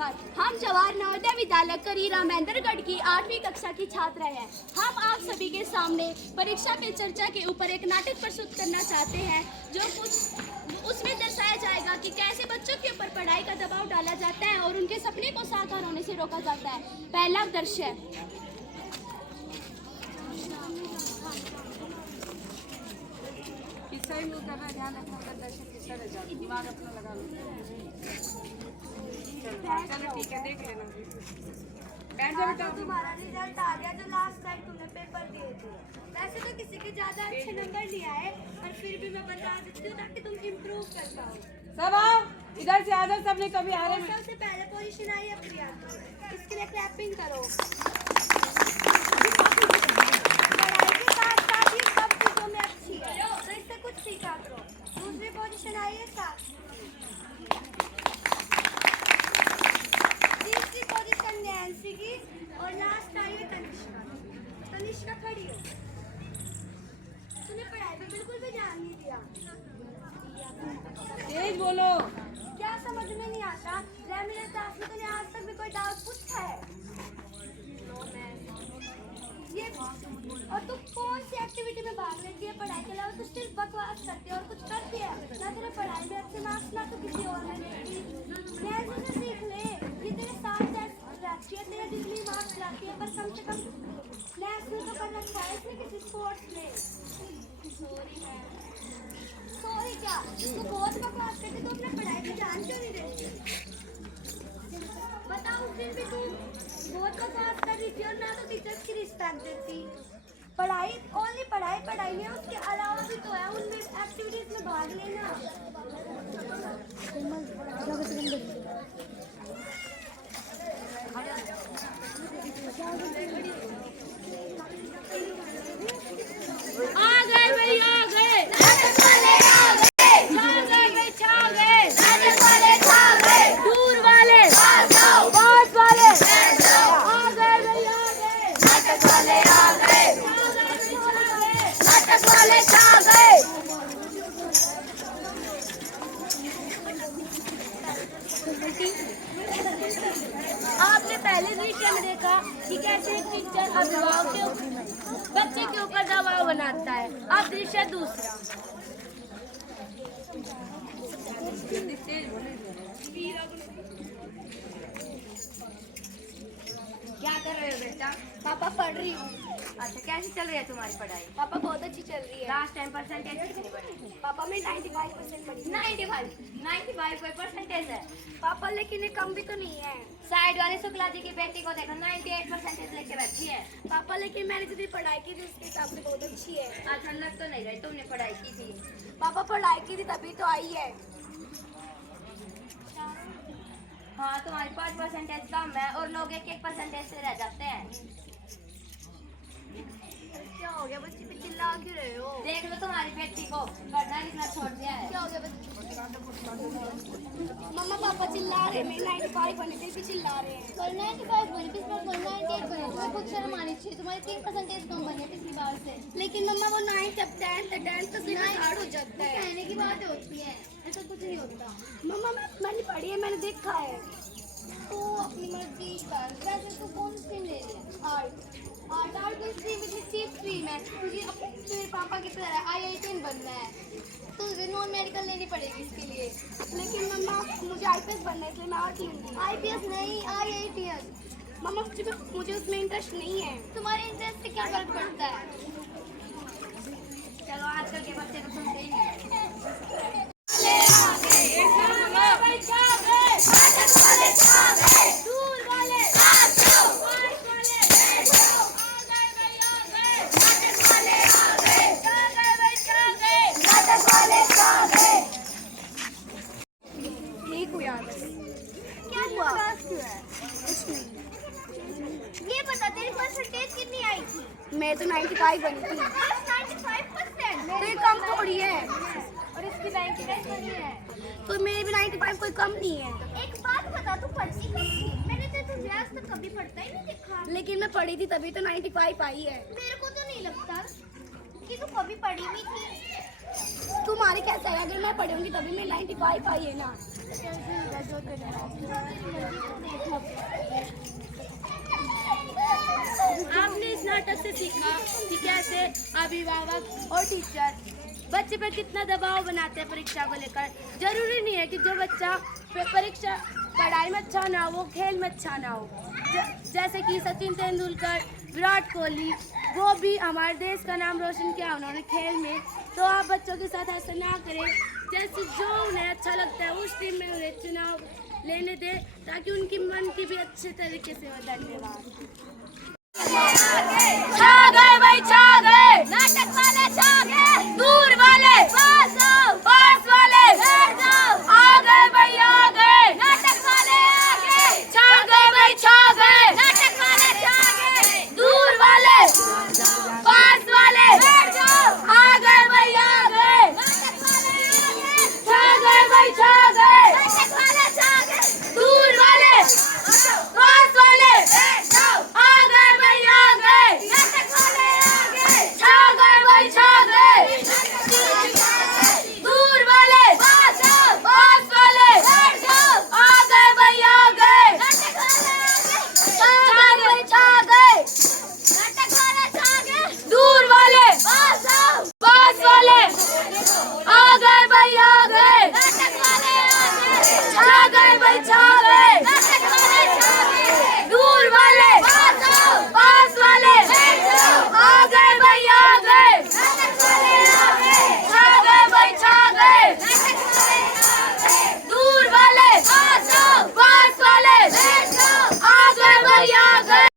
नमस्कार। हम जवाहर नवोदय विद्यालय करीरा महेंद्रगढ़ की 8वीं कक्षा की छात्रा हैं। हम आप सभी के सामने परीक्षा पे चर्चा के ऊपर एक नाटक प्रस्तुत करना चाहते हैं, जो कुछ उसमें दर्शाया जाएगा कि कैसे बच्चों के ऊपर पढ़ाई का दबाव डाला जाता है और उनके सपने को साकार होने से रोका जाता है। पहला दृश्य। ध्यान रखना, दर्शक किस तरह जाए, दिमाग अपना लगा लो। चलो ठीक है, देख लेना। बैठ जाओ बेटा। तुम्हारा रिजल्ट आ गया जो लास्ट टाइम तुमने पेपर दिए थे। वैसे तो किसी के ज्यादा अच्छे नंबर नहीं आए, पर फिर भी मैं बता देती हूँ ताकि तुम इम्प्रूव कर पाओ। सब आओ, इधर से आ जाओ, सबने कभी आ रहे। सबसे पहले पोजीशन आई है प्रिया की, इसके लिए क्लैपिंग करो। पढ़ाई के साथ साथ ये सब चीजों में अच्छी है, तो इससे कुछ सीखा करो। दूसरी पोजीशन आई है साक्षी, तीसरी पोजीशन नैन्सी की, और लास्ट आई है तनिष्का। तनिष्का खड़ी हो। तूने पढ़ाई पे बिल्कुल भी ध्यान नहीं दिया। तेज बोलो। क्या समझ में नहीं आता? मेरे क्लास में तूने आज तक भी कोई डाउट पूछा है? ये और तू कौन सी एक्टिविटी में भाग लेती है? पढ़ाई के अलावा तू सिर्फ बकवास करती है और कुछ करती है ना। तेरे पढ़ाई में अच्छे मार्क्स ना तो किसी और में लेती। मैं तुझे सीख ले, ये तेरे साथ रहती है, तेरे जितनी मार्क्स लाती है, पर कम से कम नेशनल तो कर रखा है इसने किसी स्पोर्ट्स में। सॉरी क्या? तू बहुत बकवास करती, तू अपने पढ़ाई पे ध्यान क्यों नहीं देती? बता, उस दिन भी तू बहुत बकवास कर रही थी और ना तो टीचर्स की रिस्पेक्ट देती। पढ़ाई ओनली पढ़ाई पढ़ाई है, उसके अलावा भी तो है, उनमें एक्टिविटीज में भाग लेना। आ गए भाई, आ गए। दूर वाले, पास वाले, आ गए भाई, आ गए। नाटक वाले आ गए, नाटक वाले छा गए। आपने पहले दृश्य में देखा कि कैसे एक टीचर अभिभावक के बच्चे के ऊपर दबाव बनाता है। अब दृश्य दूसरा। क्या कर रहे हो बेटा? पापा पढ़ रही हूँ। अच्छा, कैसी चल रही है तुम्हारी पढ़ाई? पापा बहुत अच्छी चल रही है। लास्ट टाइम परसेंटेज कितनी बनी? पापा में 95% पढ़ी। 95 कोई परसेंटेज है? पापा लेकिन ये कम भी तो नहीं है। साइड वाली शुक्ला जी की बेटी को देखो, 98 परसेंटेज लेके बैठी है। पापा लेकिन मैंने जितनी पढ़ाई की थी उसके हिसाब से बहुत अच्छी है। अच्छा, लग तो नहीं रही तुमने पढ़ाई की थी। पापा पढ़ाई की थी तभी तो आई है। हाँ, तुम्हारी 5 परसेंटेज कम है और लोग 1-1 परसेंटेज से रह जाते हैं। क्या हो गया बच्ची पे चिल्ला क्यों रहे हो? देख लो तुम्हारी बेटी को, पढ़ना लिखना छोड़ दिया है। क्या हो गया बच्ची? मम्मा पापा चिल्ला रहे हैं, मेरी 95 बनी थी भी चिल्ला रहे हैं। कल 95 बने, पिछली बार 98 बने। तुम्हें खुद शर्म आनी चाहिए, तुम्हारे 3 परसेंटेज कम बने पिछली बार से। लेकिन मम्मा वो 9th अब 10th तो सिर्फ हार्ड हो जाता है। कहने की बात होती है, ऐसा कुछ नहीं होता। मम्मा मैंने पढ़ी है, मैंने देखा है। तो अपनी मर्जी कर। वैसे तो कौन स्ट्रीम ले रही है? आर्ट। आर्ट की स्ट्रीम इतनी चीप स्ट्रीम है। तुझे अपने तेरे पापा की तरह IITian बनना है, तो तुझे नॉन मेडिकल लेनी पड़ेगी इसके लिए। लेकिन मम्मा मुझे IPS बनना है, इसलिए मैं आर्ट लूंगी। IPS नहीं, IITian। मम्मा मुझे उसमें इंटरेस्ट नहीं है। तुम्हारे इंटरेस्ट से क्या फर्क पड़ता है? चलो, आजकल के बच्चे को सुनते ही नहीं। दूर वाले, ठीक हूँ यार। क्या हुआ? कुछ नहीं। ये बता, तेरी परसेंटेज कितनी आई थी? मैं तो 95 बनी थी। 95%। तो ये कम थोड़ी है। और इसकी बैंक की टेस्ट बनी है। तो मेरी भी 95 कोई कम नहीं है। एक बात बता, तू पढ़ती कब थी? मैंने तो तुझे आज तक कभी पढ़ता ही नहीं देखा। लेकिन मैं पढ़ी थी तभी तो 95 आई है। मेरे को तो नहीं लगता कि तू कभी पढ़ी भी थी। तुम्हारे कैसा है? अगर मैं पढ़ूंगी तभी मैं 95 आई है ना। जो आपने इस नाटक से सीखा कि कैसे अभिभावक और टीचर बच्चे पर कितना दबाव बनाते हैं परीक्षा को लेकर। जरूरी नहीं है कि जो बच्चा परीक्षा पढ़ाई में अच्छा ना हो वो खेल में अच्छा ना हो। जैसे कि सचिन तेंदुलकर, विराट कोहली, वो भी हमारे देश का नाम रोशन किया उन्होंने खेल में। तो आप बच्चों के साथ ऐसा ना करें। जैसे जो उन्हें अच्छा लगता है उस टीम में उन्हें चुनाव लेने दें ताकि उनकी मन की भी अच्छे तरीके से हो। धन्यवाद। छा गए भाई छा गए, नाटक वाले छा गए, दूर वाले पास आओ, पास वाले बैठ जाओ, आ गए भाई आ गए, नाटक वाले आ गए, छा गए भाई छा गए, नाटक वाले छा गए, दूर वाले पास वाले बैठ जाओ, आ गए भाई आ गए, नाटक वाले आ गए, छा गए भाई छा गए, नाटक वाले छा गए, दूर वाले पास वाले बैठ जाओ, आ गए भाई आ गए, नाटक वाले आ गए, छा गए भाई छा गए, दूर वाले पास आओ, पास वाले बैठ जाओ, आ गए भाई आ गए, नाटक वाले आ गए, छा गए भाई छा गए, नाटक वाले छा गए, दूर वाले पास आओ, पास वाले आ गए भाई आ गए, नाटक वाले आ गए, छा गए भाई छा